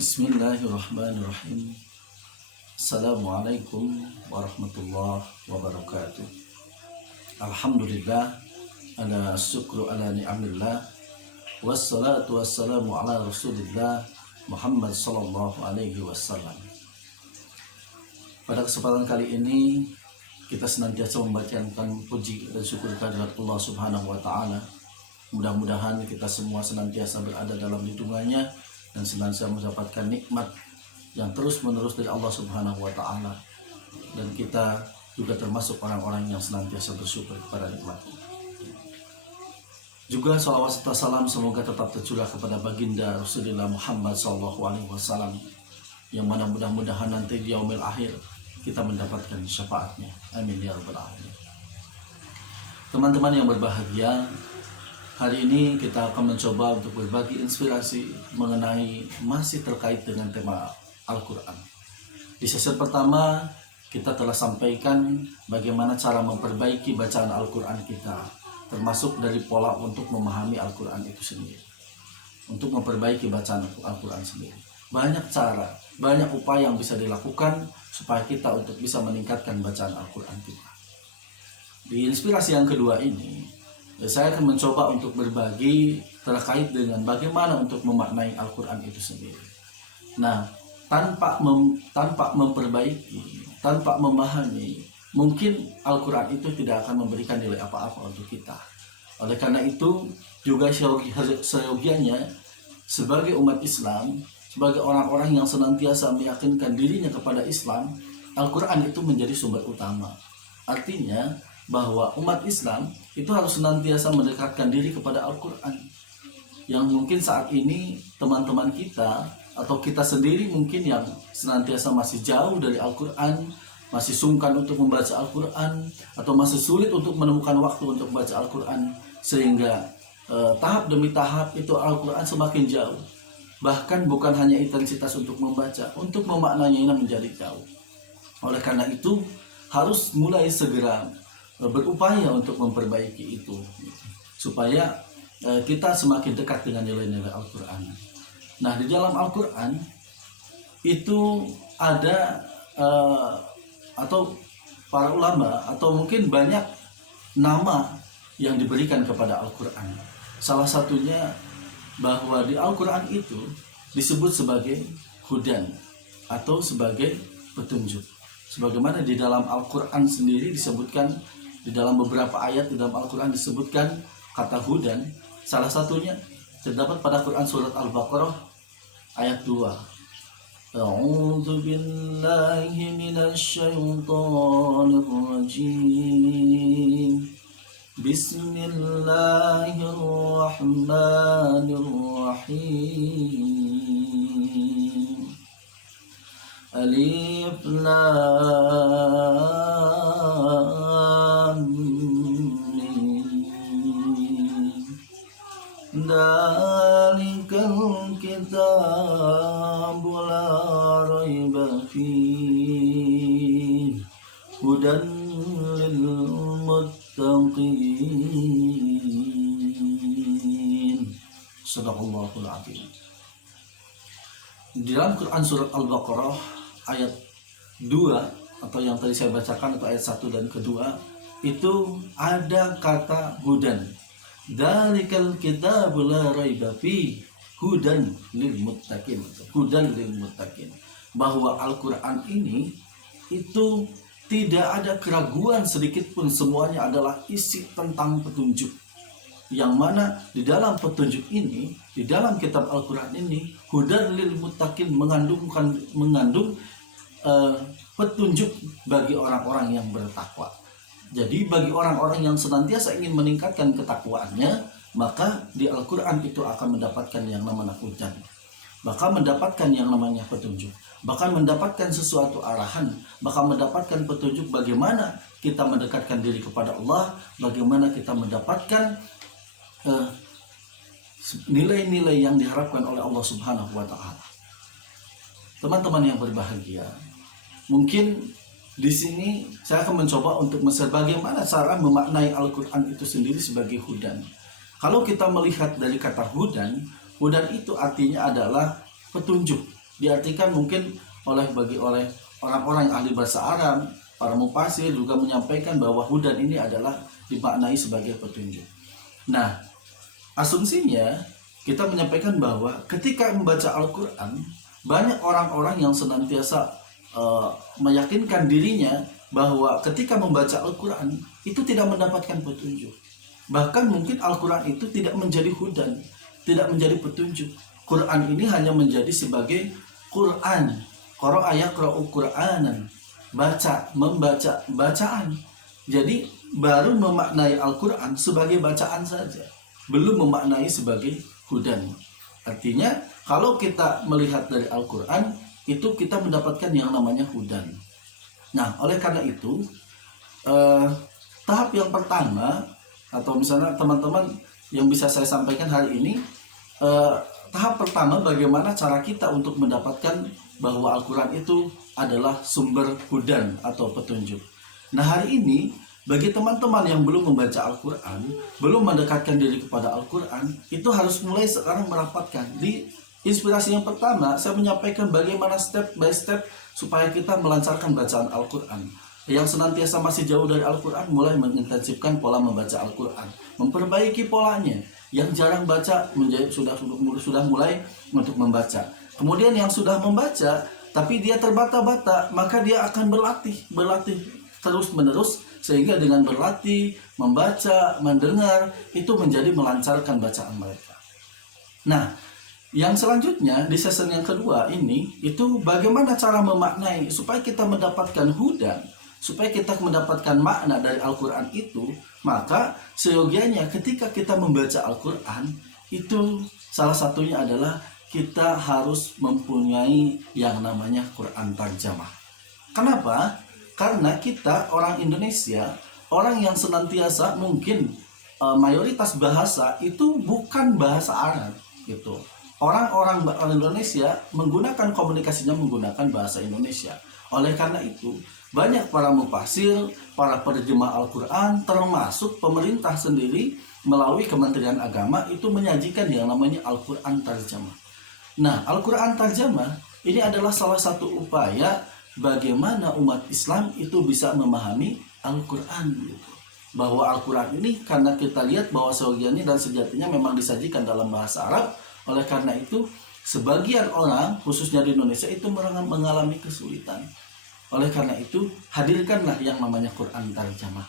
Bismillahirrahmanirrahim. Assalamualaikum warahmatullahi wabarakatuh. Alhamdulillah, ala syukru ala ni'amillah, wassalatu wassalamu ala rasulillah Muhammad sallallahu alaihi wasallam. Pada kesempatan kali ini kita senantiasa membacakan puji dan syukur kehadirat Allah subhanahu wa ta'ala. Mudah-mudahan kita semua senantiasa berada dalam lindungannya dan senantiasa mendapatkan nikmat yang terus-menerus dari Allah subhanahu wa ta'ala. Dan kita juga termasuk orang-orang yang senantiasa bersyukur kepada nikmat. Juga salawat serta salam semoga tetap tercurah kepada baginda Rasulullah Muhammad SAW, yang mana mudah-mudahan nanti di yaumil akhir kita mendapatkan syafaatnya. Amin ya rabbal alamin. Teman-teman yang berbahagia, hari ini kita akan mencoba untuk berbagi inspirasi mengenai masih terkait dengan tema Al-Quran. Di sesi pertama kita telah sampaikan bagaimana cara memperbaiki bacaan Al-Quran kita, termasuk dari pola untuk memahami Al-Quran itu sendiri, untuk memperbaiki bacaan Al-Quran sendiri. Banyak cara, banyak upaya yang bisa dilakukan supaya kita untuk bisa meningkatkan bacaan Al-Quran kita. Di inspirasi yang kedua ini, saya akan mencoba untuk berbagi terkait dengan bagaimana untuk memaknai Al-Quran itu sendiri. Nah, tanpa memperbaiki, tanpa memahami, mungkin Al-Quran itu tidak akan memberikan nilai apa-apa untuk kita. Oleh karena itu, juga seyogianya sebagai umat Islam, sebagai orang-orang yang senantiasa meyakinkan dirinya kepada Islam, Al-Quran itu menjadi sumber utama. Artinya, bahwa umat Islam itu harus senantiasa mendekatkan diri kepada Al-Quran. Yang mungkin saat ini teman-teman kita atau kita sendiri mungkin yang senantiasa masih jauh dari Al-Quran, masih sungkan untuk membaca Al-Quran, atau masih sulit untuk menemukan waktu untuk membaca Al-Quran, sehingga tahap demi tahap itu Al-Quran semakin jauh. Bahkan bukan hanya intensitas untuk membaca, untuk memaknainya menjadi jauh. Oleh karena itu harus mulai segera berupaya untuk memperbaiki itu, supaya kita semakin dekat dengan nilai-nilai Al-Quran. Nah, di dalam Al-Quran itu ada atau para ulama atau mungkin banyak nama yang diberikan kepada Al-Quran. Salah satunya bahwa di Al-Quran itu disebut sebagai hudan atau sebagai petunjuk. Sebagaimana di dalam Al-Quran sendiri disebutkan, di dalam beberapa ayat di dalam Al-Quran disebutkan kata hudan. Salah satunya terdapat pada Quran surat Al-Baqarah ayat 2. A'udzu billahi minasy syaithanir rajim. Bismillahirrahmanirrahim. Alif Lam Mim. Dzalikal kitabu la raiba fihi hudan lil muttaqin. Shadaqallahul adzim. Di dalam Quran surat Al-Baqarah ayat 2 atau yang tadi saya bacakan atau ayat 1 dan kedua itu ada kata hudan. Dzalikal kitabu la raiba fihi hudan lil muttaqin. Hudan lil muttaqin. Bahwa Al-Qur'an ini itu tidak ada keraguan sedikit pun, semuanya adalah isi tentang petunjuk. Yang mana di dalam petunjuk ini, di dalam kitab Al-Quran ini, hudan lil muttaqin mengandung petunjuk bagi orang-orang yang bertakwa. Jadi bagi orang-orang yang senantiasa ingin meningkatkan ketakwaannya, maka di Al-Quran itu akan mendapatkan yang namanya hudan, bahkan mendapatkan yang namanya petunjuk, bahkan mendapatkan sesuatu arahan, bahkan mendapatkan petunjuk bagaimana kita mendekatkan diri kepada Allah, bagaimana kita mendapatkan nilai-nilai yang diharapkan oleh Allah Subhanahu wa ta'ala. Teman-teman yang berbahagia, mungkin di sini saya akan mencoba untuk bagaimana cara memaknai Al-Quran itu sendiri sebagai hudan. Kalau kita melihat dari kata hudan, hudan itu artinya adalah petunjuk, diartikan mungkin oleh orang-orang yang ahli bahasa Arab, para mufasir juga menyampaikan bahwa hudan ini adalah dimaknai sebagai petunjuk. Nah, asumsinya kita menyampaikan bahwa ketika membaca Al-Quran, banyak orang-orang yang senantiasa meyakinkan dirinya bahwa ketika membaca Al-Quran itu tidak mendapatkan petunjuk. Bahkan mungkin Al-Quran itu tidak menjadi hudan, tidak menjadi petunjuk. Quran ini hanya menjadi sebagai Quran. Qara'a yaqra'u Qur'anan. Membaca, bacaan. Jadi baru memaknai Al-Quran sebagai bacaan saja, belum memaknai sebagai hudan. Artinya kalau kita melihat dari Al-Quran, itu kita mendapatkan yang namanya hudan. Nah, oleh karena itu tahap yang pertama, atau misalnya teman-teman yang bisa saya sampaikan hari ini, tahap pertama bagaimana cara kita untuk mendapatkan bahwa Al-Quran itu adalah sumber hudan atau petunjuk. Nah, hari ini bagi teman-teman yang belum membaca Al-Quran, belum mendekatkan diri kepada Al-Quran, itu harus mulai sekarang merapatkan. Di inspirasi yang pertama, saya menyampaikan bagaimana step by step supaya kita melancarkan bacaan Al-Quran. Yang senantiasa masih jauh dari Al-Quran, mulai mengintensifkan pola membaca Al-Quran, memperbaiki polanya. Yang jarang baca menjadi sudah mulai untuk membaca. Kemudian yang sudah membaca tapi dia terbata-bata, maka dia akan berlatih terus-menerus, sehingga dengan berlatih, membaca, mendengar, itu menjadi melancarkan bacaan mereka. Nah, yang selanjutnya di season yang kedua ini, itu bagaimana cara memaknai supaya kita mendapatkan hudan, supaya kita mendapatkan makna dari Al-Quran itu. Maka seyogianya ketika kita membaca Al-Quran, itu salah satunya adalah kita harus mempunyai yang namanya Quran Tarjamah. Kenapa? Karena kita orang Indonesia, orang yang senantiasa mungkin mayoritas bahasa itu bukan bahasa Arab gitu. Orang-orang Indonesia menggunakan komunikasinya menggunakan bahasa Indonesia. Oleh karena itu, banyak para mufasir, para penerjemah Al-Quran, termasuk pemerintah sendiri melalui Kementerian Agama itu menyajikan yang namanya Al-Quran Tarjamah. Nah, Al-Quran Tarjamah ini adalah salah satu upaya bagaimana umat Islam itu bisa memahami Al-Quran gitu. Bahwa Al-Quran ini karena kita lihat bahwa sebagiannya dan sejatinya memang disajikan dalam bahasa Arab. Oleh karena itu sebagian orang khususnya di Indonesia itu mengalami kesulitan. Oleh karena itu hadirkanlah yang namanya Quran Tarjamah.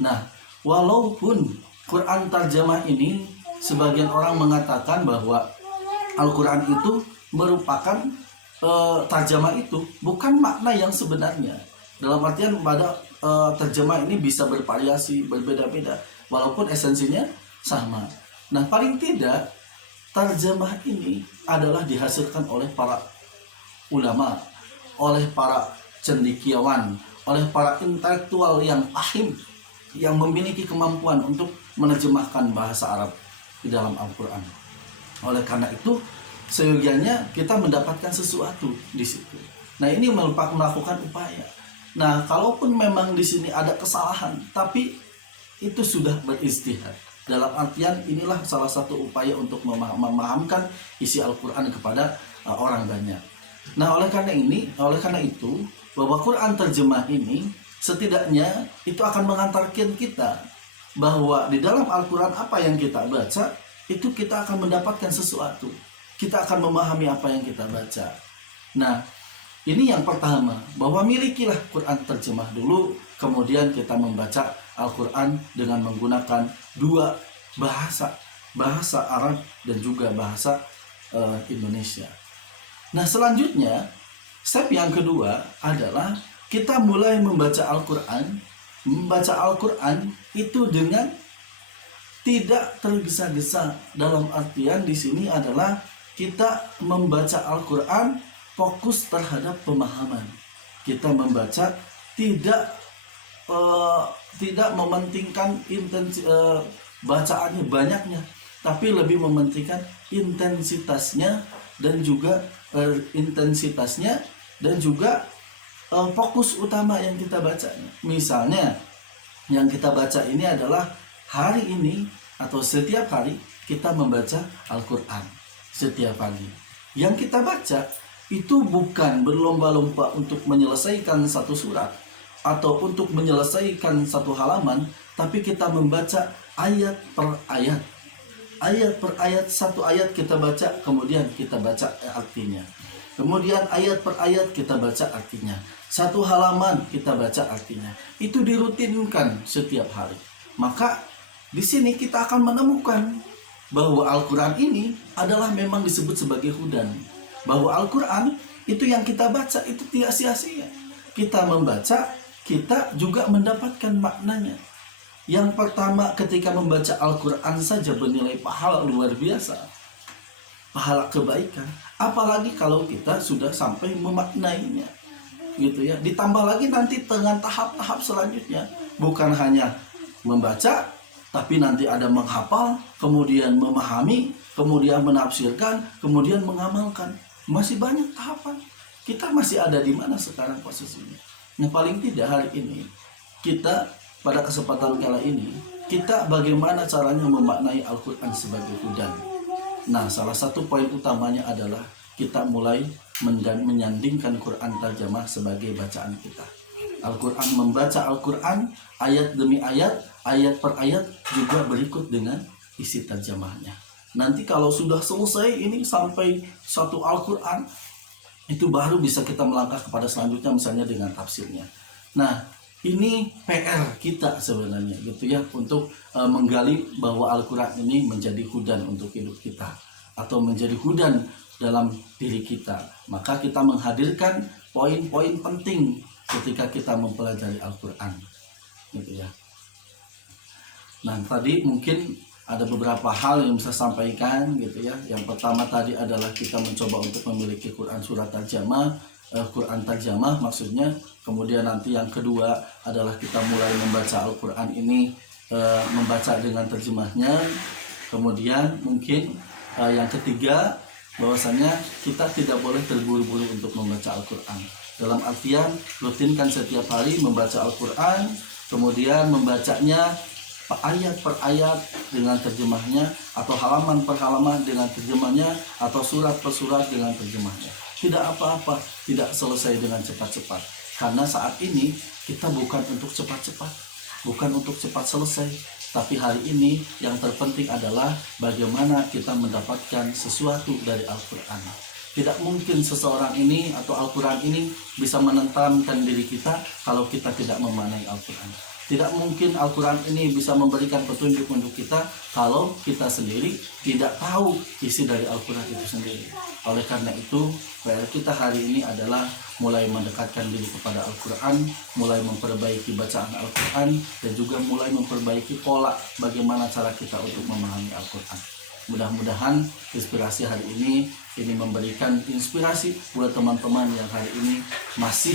Nah, walaupun Quran Tarjamah ini sebagian orang mengatakan bahwa Al-Quran itu merupakan tarjamah itu bukan makna yang sebenarnya. Dalam artian pada terjemah ini bisa bervariasi, berbeda-beda, walaupun esensinya sama. Nah, paling tidak tarjamah ini adalah dihasilkan oleh para ulama, oleh para cendekiawan, oleh para intelektual yang ahim, yang memiliki kemampuan untuk menerjemahkan bahasa Arab di dalam Al-Quran. Oleh karena itu, seyogianya kita mendapatkan sesuatu di situ. Nah, ini melakukan upaya. Nah, kalaupun memang di sini ada kesalahan, tapi itu sudah beristihad. Dalam artian inilah salah satu upaya untuk memahamkan isi Al-Quran kepada orang banyak. Nah, oleh karena itu, bahwa Quran terjemah ini setidaknya itu akan mengantarkan kita bahwa di dalam Al-Quran apa yang kita baca, itu kita akan mendapatkan sesuatu. Kita akan memahami apa yang kita baca. Nah, ini yang pertama, bahwa milikilah Quran terjemah dulu, kemudian kita membaca Al-Quran dengan menggunakan dua bahasa, bahasa Arab dan juga bahasa Indonesia. Nah, selanjutnya, step yang kedua adalah kita mulai membaca Al-Quran. Membaca Al-Quran itu dengan tidak tergesa-gesa. Dalam artian di sini adalah kita membaca Al-Quran fokus terhadap pemahaman. Kita membaca tidak mementingkan bacaannya banyaknya, tapi lebih mementingkan intensitasnya dan juga fokus utama yang kita baca. Misalnya yang kita baca ini adalah hari ini atau setiap hari kita membaca Al-Quran setiap pagi. Yang kita baca itu bukan berlomba-lomba untuk menyelesaikan satu surat atau untuk menyelesaikan satu halaman, tapi kita membaca ayat per ayat. Ayat per ayat, satu ayat kita baca, kemudian kita baca artinya. Kemudian ayat per ayat kita baca artinya. Satu halaman kita baca artinya. Itu dirutinkan setiap hari. Maka di sini kita akan menemukan bahwa Al-Quran ini adalah memang disebut sebagai hudan. Bahwa Al-Quran itu yang kita baca itu tidak sia-sia. Kita membaca, kita juga mendapatkan maknanya. Yang pertama, ketika membaca Al-Quran saja bernilai pahala luar biasa, pahala kebaikan. Apalagi kalau kita sudah sampai memaknainya, gitu ya. Ditambah lagi nanti dengan tahap-tahap selanjutnya, bukan hanya membaca, tapi nanti ada menghafal, kemudian memahami, kemudian menafsirkan, kemudian mengamalkan. Masih banyak tahapan. Kita masih ada di mana sekarang posisinya? Yang paling tidak hari ini, kita pada kesempatan kala ini, kita bagaimana caranya memaknai Al-Quran sebagai hudan. Nah, salah satu poin utamanya adalah kita mulai menyandingkan Quran terjemah sebagai bacaan kita. Al-Quran, membaca Al-Quran ayat demi ayat, ayat per ayat juga berikut dengan isi terjemahnya. Nanti kalau sudah selesai ini sampai satu Al-Quran, itu baru bisa kita melangkah kepada selanjutnya, misalnya dengan tafsirnya. Nah, ini PR kita sebenarnya gitu ya, untuk menggali bahwa Al-Quran ini menjadi hudan untuk hidup kita atau menjadi hudan dalam diri kita. Maka kita menghadirkan poin-poin penting ketika kita mempelajari Al-Quran gitu ya. Nah, tadi mungkin ada beberapa hal yang bisa sampaikan gitu ya. Yang pertama tadi adalah kita mencoba untuk memiliki Quran surat terjemah, Quran terjemah maksudnya. Kemudian nanti yang kedua adalah kita mulai membaca Al-Quran ini, membaca dengan terjemahnya. Kemudian mungkin yang ketiga, bahwasanya kita tidak boleh terburu-buru untuk membaca Al-Quran. Dalam artian rutinkan setiap hari membaca Al-Quran, kemudian membacanya ayat per ayat dengan terjemahnya, atau halaman per halaman dengan terjemahnya, atau surat per surat dengan terjemahnya. Tidak apa-apa, tidak selesai dengan cepat-cepat. Karena saat ini kita bukan untuk cepat-cepat, bukan untuk cepat selesai. Tapi hari ini yang terpenting adalah bagaimana kita mendapatkan sesuatu dari Al-Quran. Tidak mungkin seseorang ini atau Al-Quran ini bisa menenteramkan diri kita kalau kita tidak memaknai Al-Quran. Tidak mungkin Al-Quran ini bisa memberikan petunjuk untuk kita kalau kita sendiri tidak tahu isi dari Al-Quran itu sendiri. Oleh karena itu, PR kita hari ini adalah mulai mendekatkan diri kepada Al-Quran, mulai memperbaiki bacaan Al-Quran, dan juga mulai memperbaiki pola bagaimana cara kita untuk memahami Al-Quran. Mudah-mudahan inspirasi hari ini memberikan inspirasi buat teman-teman yang hari ini masih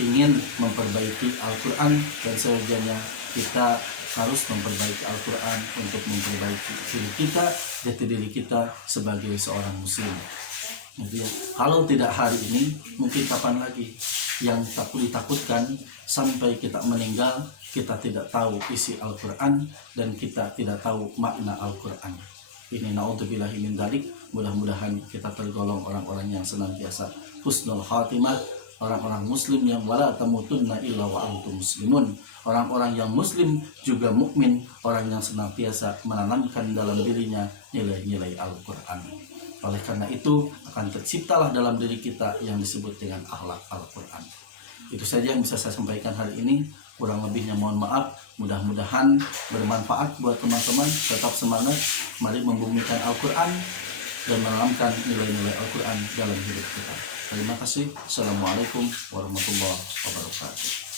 ingin memperbaiki Al-Quran, dan seyogianya kita harus memperbaiki Al-Quran untuk memperbaiki diri kita, jati diri kita sebagai seorang muslim. Gitu ya. Kalau tidak hari ini, mungkin kapan lagi? Yang tak perlu ditakutkan sampai kita meninggal, kita tidak tahu isi Al-Quran dan kita tidak tahu makna Al-Quran. Ini na'udzubillahi min dzalik. Mudah-mudahan kita tergolong orang-orang yang senantiasa husnul khatimah, orang-orang muslim yang wala tamutunna illa wa antum muslimun, orang-orang yang muslim juga mukmin, orang yang senantiasa menanamkan dalam dirinya nilai-nilai Al-Quran. Oleh karena itu akan terciptalah dalam diri kita yang disebut dengan akhlak Al-Quran. Itu saja yang bisa saya sampaikan hari ini. Kurang lebihnya mohon maaf. Mudah-mudahan bermanfaat buat teman-teman. Tetap semangat, mari membumikan Al-Quran dan menanamkan nilai-nilai Al-Quran dalam hidup kita. Terima kasih. Assalamualaikum warahmatullahi wabarakatuh.